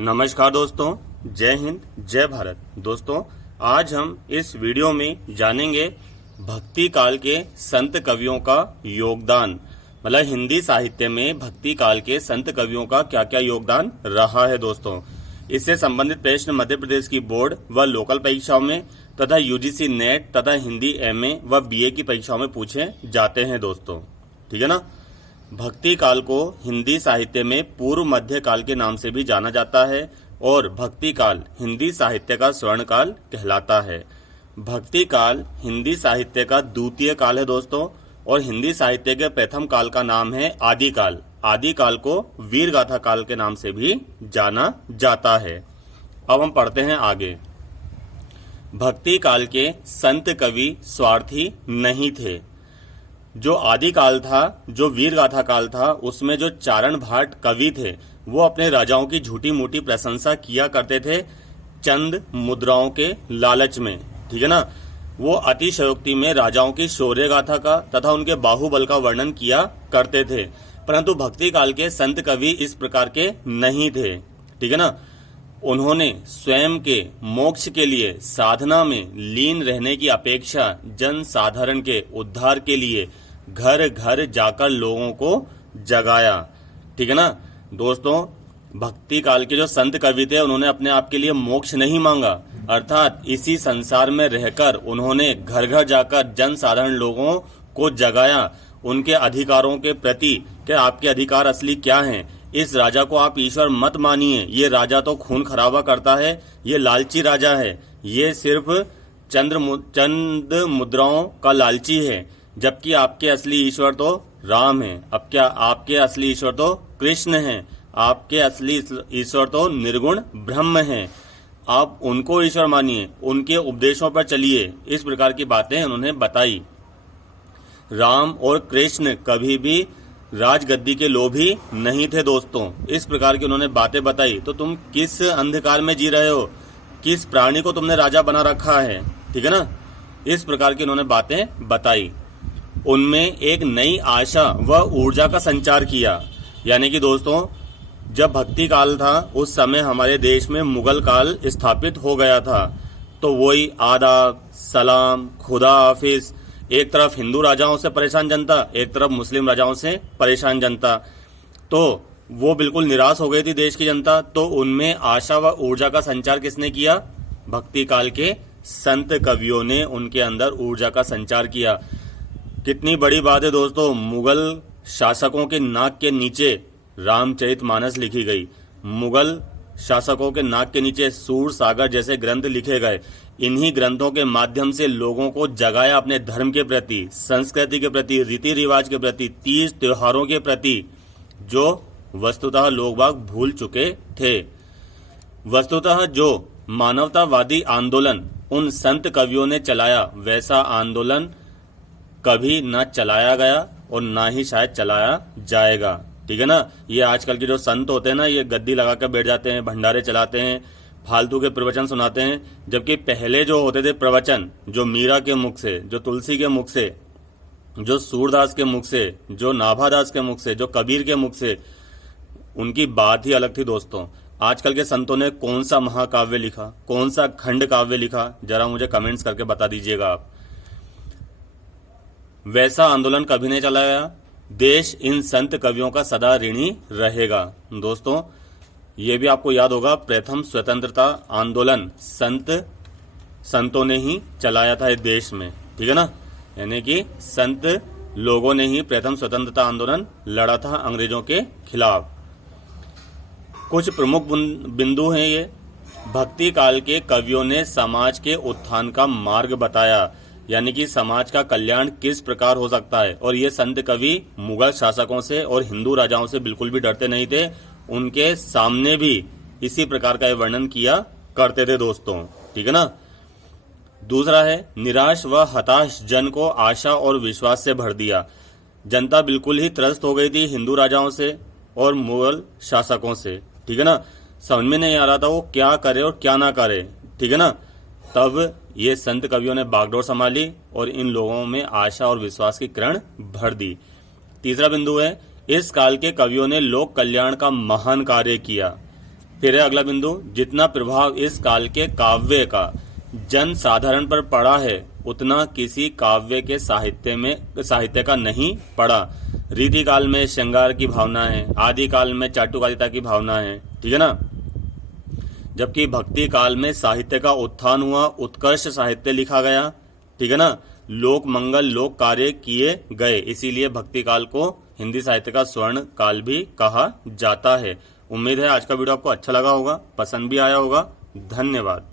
नमस्कार दोस्तों, जय हिंद जय भारत। दोस्तों, आज हम इस वीडियो में जानेंगे भक्ति काल के संत कवियों का योगदान, मतलब हिंदी साहित्य में भक्ति काल के संत कवियों का क्या क्या योगदान रहा है। दोस्तों, इससे संबंधित प्रश्न मध्य प्रदेश की बोर्ड व लोकल परीक्षाओं में तथा यूजीसी नेट तथा हिंदी एमए व बीए की परीक्षाओं में पूछे जाते हैं। दोस्तों, ठीक है ना। भक्ति काल को हिंदी साहित्य में पूर्व मध्य काल के नाम से भी जाना जाता है और भक्ति काल हिंदी साहित्य का स्वर्ण काल कहलाता है। भक्ति काल हिंदी साहित्य का द्वितीय काल है दोस्तों, और हिंदी साहित्य के प्रथम काल का नाम है आदिकाल। आदिकाल को वीर गाथा काल के नाम से भी जाना जाता है। अब हम पढ़ते हैं आगे। भक्ति काल के संत कवि स्वार्थी नहीं थे। जो आदिकाल था, जो वीर गाथा काल था, उसमें जो चारण भाट कवि थे वो अपने राजाओं की झूठी मूठी प्रशंसा किया करते थे चंद मुद्राओं के लालच में, ठीक है ना। वो अतिशयोक्ति में राजाओं की शौर्य गाथा का तथा उनके बाहुबल का वर्णन किया करते थे, परंतु भक्ति काल के संत कवि इस प्रकार के नहीं थे, ठीक है ना। उन्होंने स्वयं के मोक्ष के लिए साधना में लीन रहने की अपेक्षा जन साधारण के उद्धार के लिए घर घर जाकर लोगों को जगाया, ठीक है ना। दोस्तों, भक्ति काल के जो संत कवि थे उन्होंने अपने आप के लिए मोक्ष नहीं मांगा, अर्थात इसी संसार में रहकर उन्होंने घर घर जाकर जन साधारण लोगों को जगाया उनके अधिकारों के प्रति कि आपके अधिकार असली क्या हैं। इस राजा को आप ईश्वर मत मानिए, ये राजा तो खून खराबा करता है, ये लालची राजा है, ये सिर्फ चंद मुद्राओं का लालची है, जबकि आपके असली ईश्वर तो राम है। अब क्या आपके असली ईश्वर तो कृष्ण है, आपके असली ईश्वर तो निर्गुण ब्रह्म है। आप उनको ईश्वर मानिए, उनके उपदेशों पर चलिए। इस प्रकार की बातें उन्होंने बताई। राम और कृष्ण कभी भी राजगद्दी के लोभी नहीं थे। दोस्तों, इस प्रकार की उन्होंने बातें बताई। तो तुम किस अंधकार में जी रहे हो, किस प्राणी को तुमने राजा बना रखा है, ठीक है ना। इस प्रकार की उन्होंने बातें बताई। उनमें एक नई आशा व ऊर्जा का संचार किया। यानी कि दोस्तों, जब भक्ति काल था उस समय हमारे देश में मुगल काल स्थापित हो गया था, तो वही आदाब सलाम खुदा हाफिज, एक तरफ हिंदू राजाओं से परेशान जनता, एक तरफ मुस्लिम राजाओं से परेशान जनता, तो वो बिल्कुल निराश हो गई थी देश की जनता। तो उनमें आशा व ऊर्जा का संचार किसने किया? भक्ति काल के संत कवियों ने उनके अंदर ऊर्जा का संचार किया। कितनी बड़ी बात है दोस्तों, मुगल शासकों के नाक के नीचे रामचरितमानस लिखी गई, मुगल शासकों के नाक के नीचे सूर सागर जैसे ग्रंथ लिखे गए। इन्हीं ग्रंथों के माध्यम से लोगों को जगाया अपने धर्म के प्रति, संस्कृति के प्रति, रीति रिवाज के प्रति, तीज त्योहारों के प्रति, जो वस्तुतः लोग बाग भूल चुके थे। वस्तुतः जो मानवतावादी आंदोलन उन संत कवियों ने चलाया, वैसा आंदोलन कभी न चलाया गया और ना ही शायद चलाया जाएगा, ठीक है ना। ये आजकल के जो संत होते हैं ना, ये गद्दी लगा कर बैठ जाते हैं, भंडारे चलाते हैं, फालतू के प्रवचन सुनाते हैं। जबकि पहले जो होते थे प्रवचन, जो मीरा के मुख से, जो तुलसी के मुख से, जो सूरदास के मुख से, जो नाभादास के मुख से, जो कबीर के मुख से, उनकी बात ही अलग थी। दोस्तों, आजकल के संतों ने कौन सा महाकाव्य लिखा, कौन सा खंड काव्य लिखा, जरा मुझे कमेंट्स करके बता दीजिएगा आप। वैसा आंदोलन कभी नहीं चलाया। देश इन संत कवियों का सदा ऋणी रहेगा। दोस्तों, ये भी आपको याद होगा, प्रथम स्वतंत्रता आंदोलन संतों ने ही चलाया था इस देश में, ठीक है ना। यानी कि संत लोगों ने ही प्रथम स्वतंत्रता आंदोलन लड़ा था अंग्रेजों के खिलाफ। कुछ प्रमुख बिंदु हैं ये। भक्ति काल के कवियों ने समाज के उत्थान का मार्ग बताया, यानी कि समाज का कल्याण किस प्रकार हो सकता है। और ये संत कवि मुगल शासकों से और हिंदू राजाओं से बिल्कुल भी डरते नहीं थे, उनके सामने भी इसी प्रकार का वर्णन किया करते थे। दोस्तों, ठीक है ना। दूसरा है, निराश व हताश जन को आशा और विश्वास से भर दिया। जनता बिल्कुल ही त्रस्त हो गई थी हिंदू राजाओं से और मुगल शासकों से, ठीक है ना। समझ में नहीं आ रहा था वो क्या करे और क्या ना करे, ठीक है ना। तब ये संत कवियों ने बागडोर संभाली और इन लोगों में आशा और विश्वास की किरण भर दी। तीसरा बिंदु है, इस काल के कवियों ने लोक कल्याण का महान कार्य किया। फिर है अगला बिंदु, जितना प्रभाव इस काल के काव्य का जन साधारण पर पड़ा है उतना किसी काव्य के साहित्य का नहीं पड़ा। रीति काल में श्रृंगार की भावना है, आदि काल में चाटुकारिता की भावना है, ठीक है ना। जबकि भक्ति काल में साहित्य का उत्थान हुआ, उत्कर्ष साहित्य लिखा गया, ठीक है ना। लोक मंगल लोक कार्य किए गए, इसीलिए भक्ति काल को हिंदी साहित्य का स्वर्ण काल भी कहा जाता है। उम्मीद है आज का वीडियो आपको अच्छा लगा होगा, पसंद भी आया होगा। धन्यवाद।